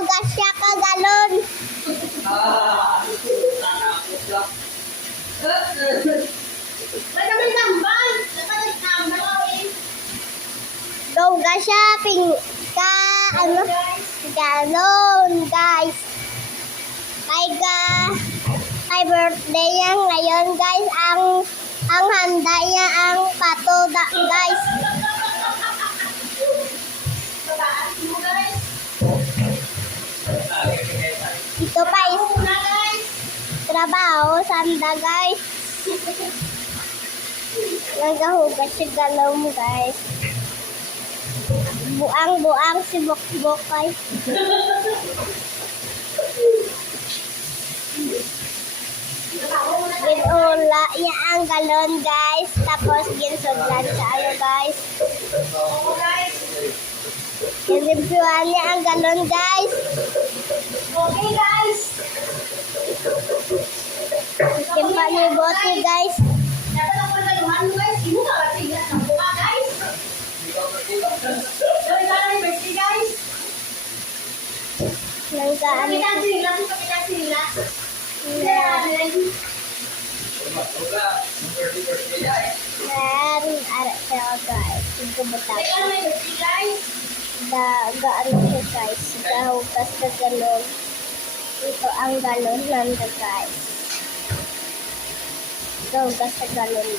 Gahugas siya ka galon. Gahugas siya ka ano galon guys. Kay birthday niya ngayon guys. Ang handa niya ang pato guys. Ito pa is trabaho, sanda guys. Nagahugas si galong guys. Buang-buang si Bokbok guys. Ginula niya ang galon guys. Tapos ginsuglan sa ano guys. Ginrimpuan niya ang galon guys. Okay guys. Simpa ni bote guys. Dapat ako nagaluhan guys. Sino ka ba tignan ng buka guys? Sorry ka na birthday guys. Nanggaan Pakita sila. Pakita sila. Meron ara siya guys. Ito bata. Teka na may birthday guys. Gaan siya guys. Gahugas sa galon. Ito ang galon nanda guys. Gahugas sa galon.